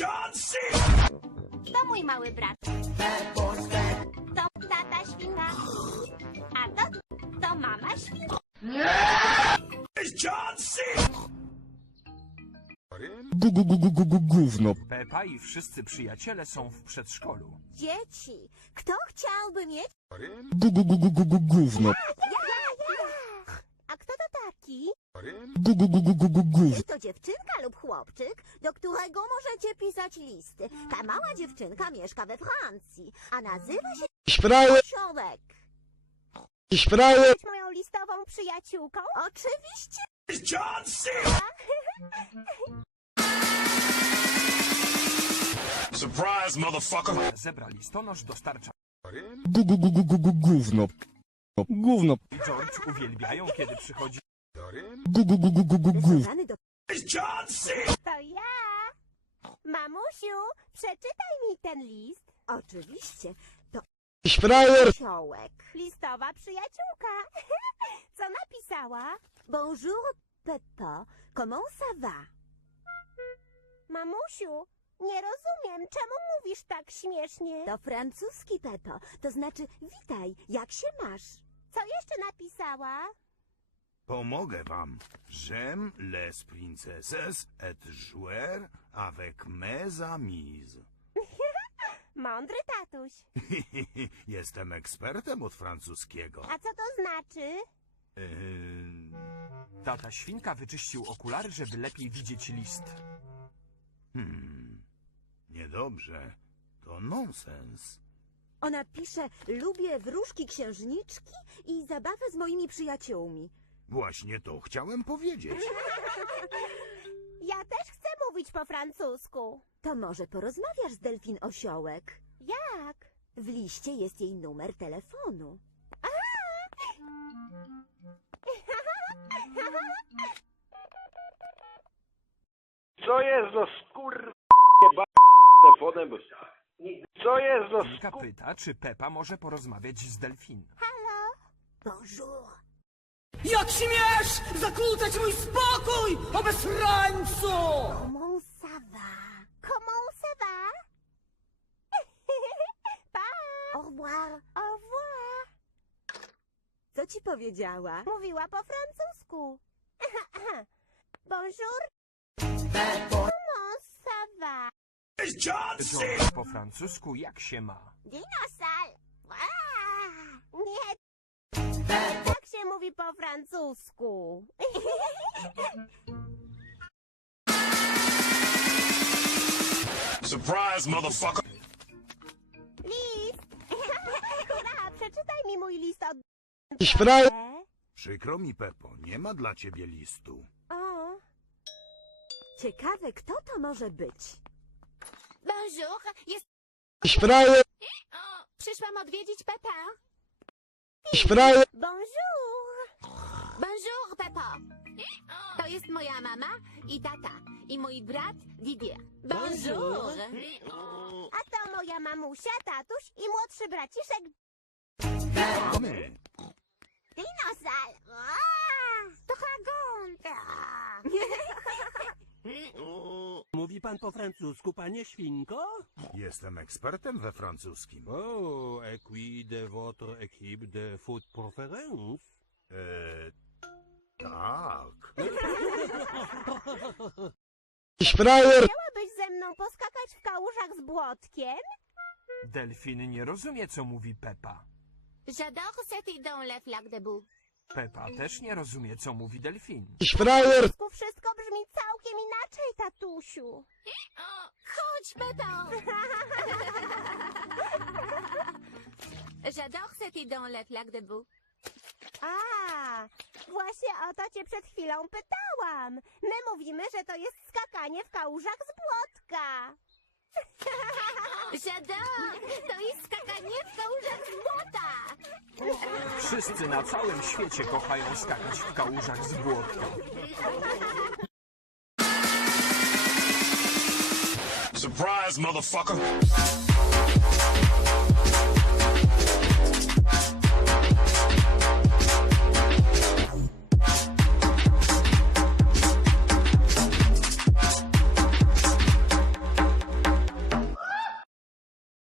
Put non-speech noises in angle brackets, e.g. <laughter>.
John C. To mój mały brat. To tata świnka. A to, to mama świnka. John C. gówno. Pepa i wszyscy przyjaciele są w przedszkolu. Dzieci, kto chciałby mieć? Gówno. Ja, ja. A kto to taki? Gówno. To dziewczynka lub chłopczyk, do którego możecie pisać listy. Ta mała dziewczynka mieszka we Francji, a nazywa się Sprawy, Siołek. sprawy. Być moją listową przyjaciółką? Oczywiście. John C. Surprise, motherfucker. Zebra listonosz dostarcza. Gu, gu, gu, gu, gu, gu, gówno. Gówno. George uwielbiają, kiedy przychodzi Gu, gu, gu, gu, gu, gu. John C. To ja. Mamusiu, przeczytaj mi ten list. Oczywiście. To Sprawy. Siołek. Listowa przyjaciółka. <laughs> Co napisała? Bonjour, Peppa. Comment ça va? Mamusiu, nie rozumiem, czemu mówisz tak śmiesznie? To francuski, Peppo. To znaczy, witaj, jak się masz? Co jeszcze napisała? Pomogę wam. J'aime les princesses et jouer avec mes amis. <laughs> Mądry tatuś. <laughs> Jestem ekspertem od francuskiego. A co to znaczy? Yy, Tata świnka wyczyścił okulary, żeby lepiej widzieć list. hmm, niedobrze. To nonsens. Ona pisze, lubię wróżki księżniczki i zabawę z moimi przyjaciółmi. Właśnie to chciałem powiedzieć. <laughs> Ja też chcę mówić po francusku. To może porozmawiasz z Delfin Osiołek? Jak? W liście jest jej numer telefonu. Co jest ba... Co jest Świnka skur... pyta, czy Pepa może porozmawiać z Delfin. Halo? Bonjour. Jak śmiesz zakłócać mój spokój, obesrańcu! Comment ça va? Comment ça va? pa! Au revoir. Au revoir. Co ci powiedziała? Mówiła po francusku. <laughs> Bonjour. Comment ça va? John C. George po francusku jak się ma. Dinosal. Nie. Jak się mówi po francusku? Surprise, motherfucker. List. Hurra, przeczytaj mi mój list od... Przykro mi, Pepo, nie ma dla ciebie listu. O. Ciekawe, kto to może być? Bonjour, jest... Sprawy. Przyszłam odwiedzić Pepę. Sprawy. Bonjour. Bonjour, Pepo. To jest moja mama i tata. I mój brat Didier. Bonjour. A to moja mamusia, tatuś i młodszy braciszek. Dinosal. To Hagon. <laughs> Mówi pan po francusku, panie świnko? Jestem ekspertem we francuskim. Oh, et qui de votre équipe de foot préférence? Eee, tak. Sprawy. Chciałabyś ze mną poskakać w kałużach z błotkiem? Delfin nie rozumie, co mówi Pepa. J'adore cette dans les flaques de boue. Pepa też nie rozumie, co mówi Delfin. Sprawy. Tu wszystko brzmi całkiem inaczej, tatusiu. Chodź, Pepo. <laughs> J'adore cette dans les flaques de boue. A, właśnie o to cię przed chwilą pytałam. My mówimy, że to jest skakanie w kałużach z błotka. J'adore. To jest Wszyscy na całym świecie kochają skakać w kałużach z błotka. Surprise, motherfucker.